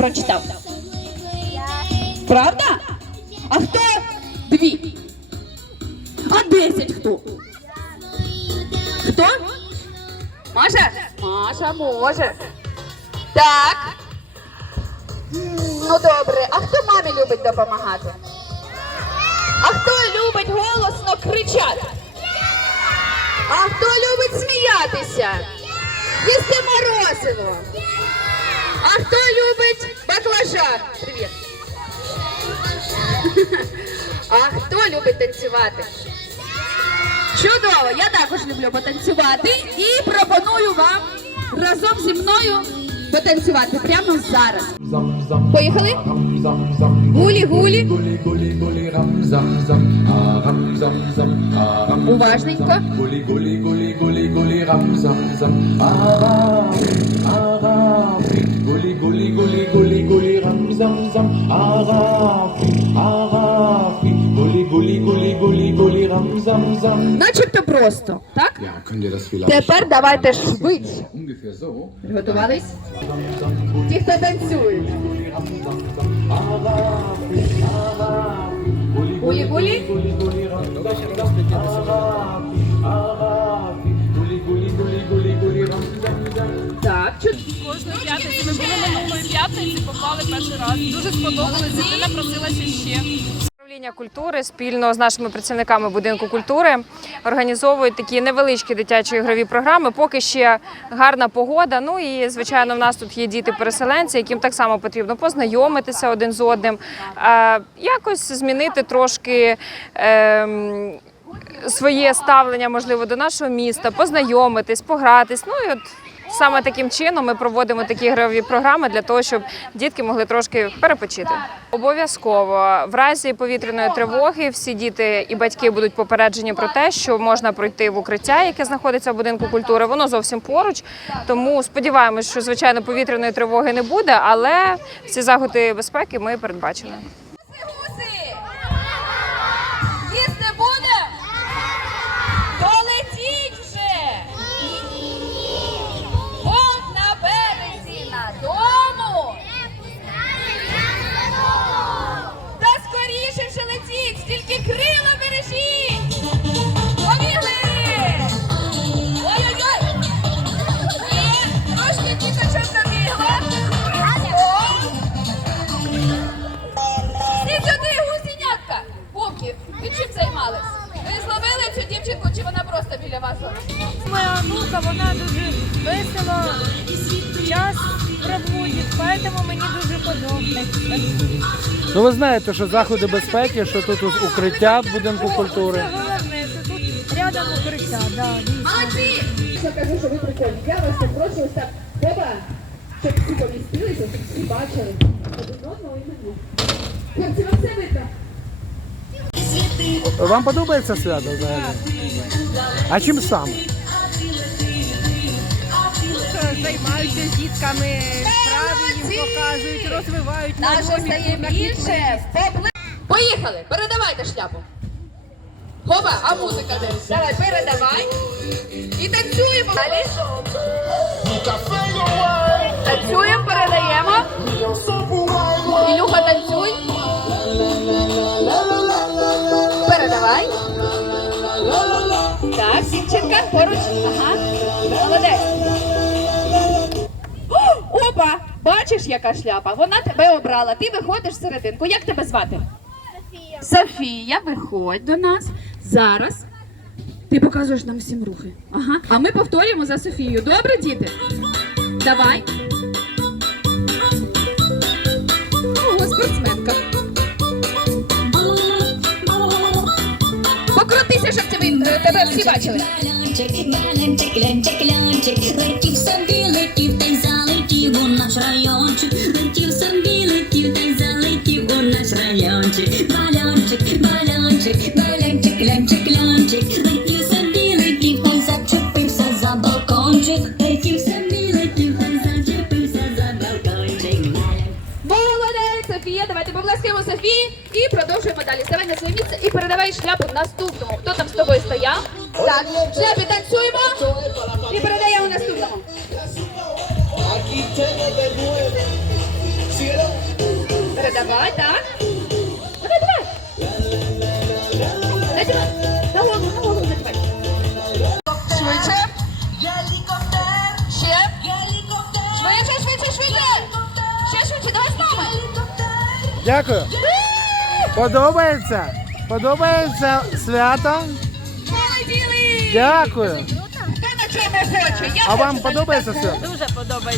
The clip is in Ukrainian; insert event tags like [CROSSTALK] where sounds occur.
прочитав? Правда? А хто дві? А десять хто? Хто? Маша? Маша може. Так. Ну добре, а хто мамі любить допомагати? А хто любить голосно кричати? А хто любить сміятися? Їсти морозиво? Хто? Привіт. [LAUGHS] А хто любить танцювати? Чудово! Я також люблю потанцювати і пропоную вам разом зі мною потанцювати прямо зараз. Поїхали? Гулі-гулі. Уважненько. Gulli, gulli, gulli, gulli, gulli, ram, zam, zam. Arabi, Arabi. Gulli, gulli, gulli, gulli, gulli, ram, zam, zam. Arabi, Arabi. Gulli, gulli, gulli, gulli, gulli, ram, zam, zam. Начебто просто, так? Ja, könnt ihr das vielleicht Тепер давайте швидше. Приготувались? Ті, хто танцюють. Гулі-гулі. Ми були минулої п'ятниці, попали перший раз. Дуже сподобалось, дитина просилася ще. Управління культури спільно з нашими працівниками будинку культури організовують такі невеличкі дитячі ігрові програми. Поки ще гарна погода. Ну і звичайно, в нас тут є діти-переселенці, яким так само потрібно познайомитися один з одним, якось змінити трошки. ем, Своє ставлення можливо до нашого міста, познайомитись, погратись. Ну і от саме таким чином ми проводимо такі ігрові програми для того, щоб дітки могли трошки перепочити. Обов'язково в разі повітряної тривоги всі діти і батьки будуть попереджені про те, що можна пройти в укриття, яке знаходиться в будинку культури. Воно зовсім поруч. Тому сподіваємось, що звичайно повітряної тривоги не буде, але всі заходи безпеки ми передбачили. Біля вас? Моя внука, вона дуже весело час проводить, поэтому мені дуже подобається. Ну ви знаєте, що заходи безпеки, що тут укриття в будинку культури. Це головне, що тут рядом укриття, да, дійсно. Я кажу, що ви прикольні. Я вас так, Боба, щоб всі помістилися, щоб всі бачили один одного і мене. Хлопці, вам все видно? Вам подобається свято взагалі? А чим саме? Займаються з дітками, справи їм показують, розвивають. Наше стає більше. Поїхали, передавайте шляпу. Хоба, а музика де? Давай, передавай. І танцюємо. Далі. Танцюємо, передаємо. Ага. Молодець. О, Опа! Бачиш, яка шляпа? Вона тебе обрала. Ти виходиш всерединку. Як тебе звати? Софія. Софія, виходь до нас. Зараз. Ти показуєш нам всім рухи. Ага. А ми повторюємо за Софією. Добре, діти? Давай. Ого, спортсменка. Покрутися, щоб тебе, тебе всі бачили. Балянчик, лянчик, лянчик, летів собі, летів та й залетів у наш райончик. Летів собі, летів та й залетів у наш райончик. Балянчик, балянчик, балянчик, лянчик, лянчик, летів собі, летів та й зачепився за балкончик. Летів собі, летів та й зачепився за балкончик. Молодець, Софія, давайте поблескаємо Софії і продовжуємо далі. Ставай на своє місце і передавай шляпу наступному. Хто там з тобою стояв? Так, шляпі танцюємо і передаємо наступному. Передавай, так? Давай, давай. Надівай. На голову, на голову надівай. Швидше. Ще. Швидше, швидше, швидше. Ще швидше, давай з нами. Дякую. Подобається? Подобається свято? Дякую. Хто на чому хоче? Я А вам хочу подобається все? Дуже подобається.